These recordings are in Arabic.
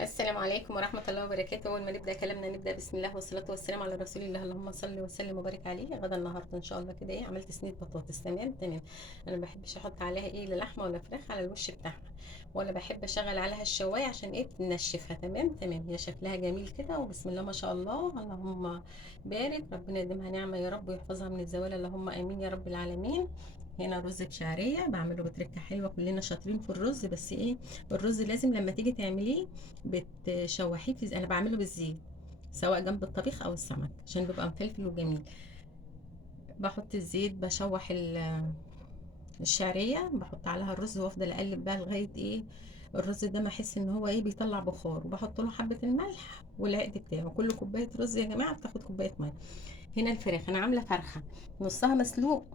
السلام عليكم ورحمة الله وبركاته. أول ما نبدأ كلامنا نبدأ بسم الله والصلاة والسلام على رسول الله. اللهم صل وسلم وبارك عليه. غدا النهاردة إن شاء الله كده عملت صينية بطاطس. تمام تمام. أنا ما بحبش أحط عليها لا لحمة ولا فراخ على الوش بتاعها، ولا بحب أشغل عليها الشواية عشان تنشفها. تمام تمام. هي شكلها جميل كده وبسم الله ما شاء الله. اللهم بارك، ربنا يديمها نعمة يا رب ويحفظها من الزوال، اللهم آمين يا رب العالمين. هنا رز بشعرية بعمله بتركة حلوة، كلنا شاطرين في الرز، بس الرز لازم لما تيجي تعمليه بتشوحيه انا بعمله بالزيت، سواء جنب الطبيخ او السمك عشان بيبقى مفلفل وجميل. بحط الزيت، بشوح الشعريه، بحط عليها الرز وافضل اقلب بقى لغايه الرز ده ما احس ان هو بيطلع بخار، وبحط له حبه الملح والعقد بتاعه. كل كوبايه رز يا جماعه بتاخد كوبايه ميه. هنا الفراخ انا عامله فرخه، نصها مسلوق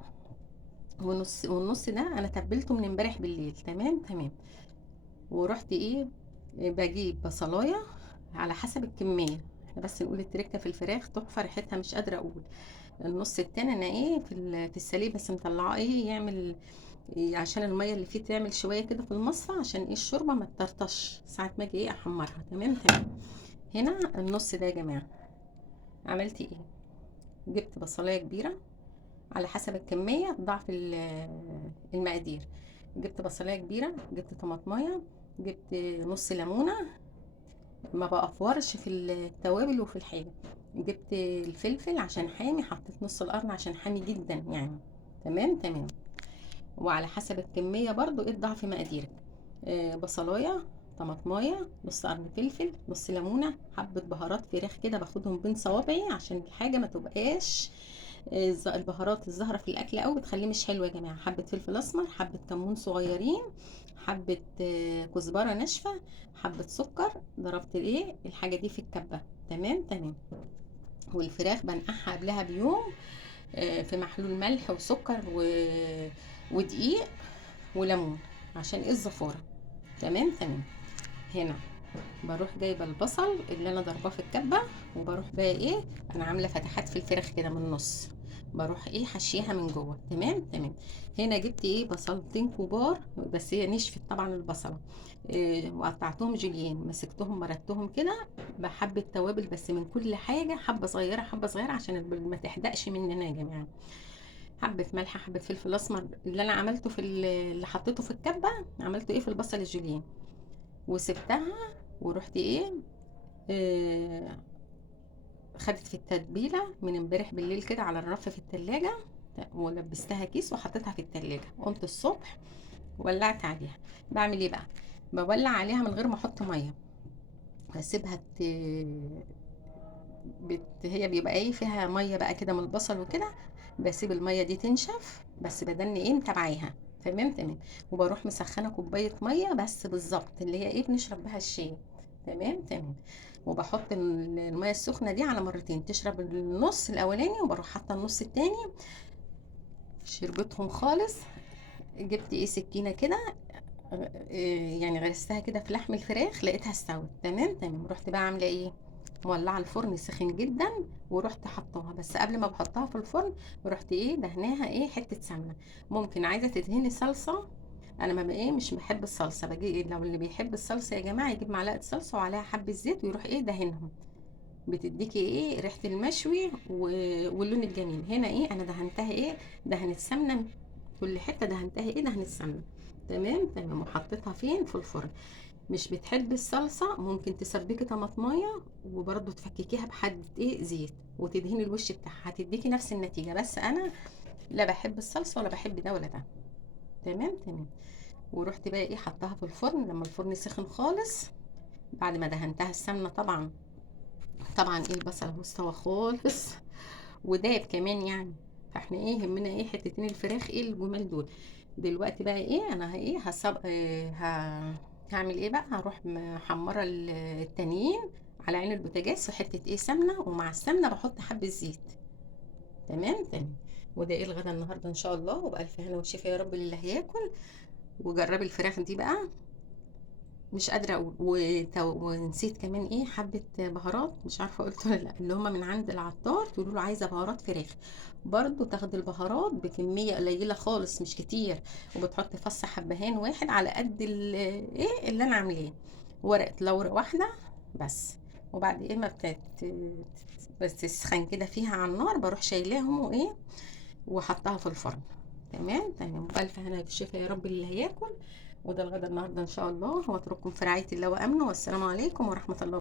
والنص ده انا تبلته من امبارح بالليل. تمام تمام. ورحت بجيب بصلايه على حسب الكميه. احنا بس نقول التركه في الفراخ تحفه ريحتها مش قادره اقول. النص التاني انا في السليق بس مطلعاه يعمل عشان الميه اللي فيه تعمل شويه كده في المصفى، عشان الشوربه ما تطرطش ساعه ما اجي احمرها. تمام تمام. هنا النص ده يا جماعه عملت جبت بصلايه كبيره على حسب الكميه ضعف المقادير. جبت بصلايه كبيره، جبت طماطمايه، جبت نص ليمونه، ما بقفورش في التوابل وفي الحاجه. جبت الفلفل عشان حامي، حطيت نص القرن عشان حامي جدا يعني. تمام تمام. وعلى حسب الكميه برضو ضعف مقاديرك. بصلايه، طماطمايه، نص قرن فلفل، نص ليمونه، حبه بهارات فراخ كده باخدهم بين صوابعي عشان الحاجه ما تبقاش البهارات الزهرة في الاكل قوي بتخليه مش حلو يا جماعه. حبه فلفل اسمر، حبه كمون صغيرين، حبه كزبره ناشفه، حبه سكر. ضربت الحاجه دي في الكبه. تمام تمام. والفراخ بنقعها قبلها بيوم في محلول ملح وسكر ودقيق وليمون عشان الزفاره. تمام تمام. هنا بروح جايبه البصل اللي انا ضرباه في الكبه، وبروح بقى انا عامله فتحات في الفراخ كده من النص، بروح حشيها من جوه. تمام تمام. هنا جبت بصلتين كبار، بس هي نشفت طبعا البصله. وقطعتهم جوليان، مسكتهم مردتهم كده بحبه توابل بس من كل حاجه، حبه صغيره حبه صغيره عشان ما تحدقش مننا يا جماعه. حبه ملح، حبه فلفل اسمر. اللي انا عملته اللي حطيته في الكبه عملته في البصل الجوليان وسبتها. ورحت آه، خدت في التتبيله من امبارح بالليل كده على الرف في التلاجة، ولبستها كيس وحطيتها في التلاجة. قمت الصبح ولعت عليها. بعمل بقى؟ بولع عليها من غير ما احط ميه، بسيبها هي بيبقى فيها ميه بقى كده من البصل وكده. بسيب الميه دي تنشف بس بدل متابعاها. تمام تمام. وبروح مسخنه كوبايه ميه بس بالظبط اللي هي بنشرب بها الشاي. تمام تمام. وبحط الميه السخنه دي على مرتين، تشرب النص الاولاني وبروح حاطه النص التاني. شربتهم خالص. جبت سكينه كده، يعني غرستها كده في لحم الفراخ لقيتها استوت. تمام تمام. رحت بقى عامله مولعه الفرن سخن جدا، ورحت حطاها. بس قبل ما بحطها في الفرن رحت دهناها حته سمنه. ممكن عايزه تدهني صلصه، انا ما بقى مش بحب الصلصه. باجي لو اللي بيحب الصلصه يا جماعه يجيب معلقه صلصه وعليها حبه زيت ويروح دهنهم، بتديكي ريحه المشوي واللون الجميل. هنا انا دهنتها دهنت سمنه، كل حته دهنتها دهنت سمنه. تمام تمام. وحطيتها فين؟ في الفرن. مش بتحبي الصلصه ممكن تسبكي طماطمايه وبرده تفككيها بحد زيت وتدهني الوش بتاعها، هتديكي نفس النتيجه. بس انا لا بحب الصلصه ولا بحب ده ولا ده. تمام تمام. ورحت بقى حطها في الفرن لما الفرن سخن خالص، بعد ما دهنتها السمنه طبعا. طبعا البصل هو استوى خالص وداب كمان يعني. فاحنا يهمنا حتتين الفراخ الجمال دول. دلوقتي بقى انا هصب هعمل بقى؟ هروح محمره التانيين على عين البوتاجاز في حته سمنه، ومع السمنه بحط حبه زيت. تمام تمام. وده الغدا النهارده ان شاء الله، وبألف هنا وشفا يا رب للي هياكل. وجربي الفراخ دي بقى، مش قادره اقول. ونسيت كمان حبه بهارات، مش عارفه قلت ولا لا، اللي هما من عند العطار تقولوا له عايزه بهارات فراخ. برضو تاخد البهارات بكميه قليله خالص مش كتير، وبتحط فص حبهان واحد على قد اللي انا عاملاه. ورقه لورا واحده بس. وبعد ايه ما بس تسخن كده فيها على النار، بروح شايلاهم وايه وحطها في الفرن. تمام تمام، والف هنا بالشفا يا رب اللي هياكل. وده الغدا النهارده ان شاء الله، واترككم في رعايه الله وامنه، والسلام عليكم ورحمه الله.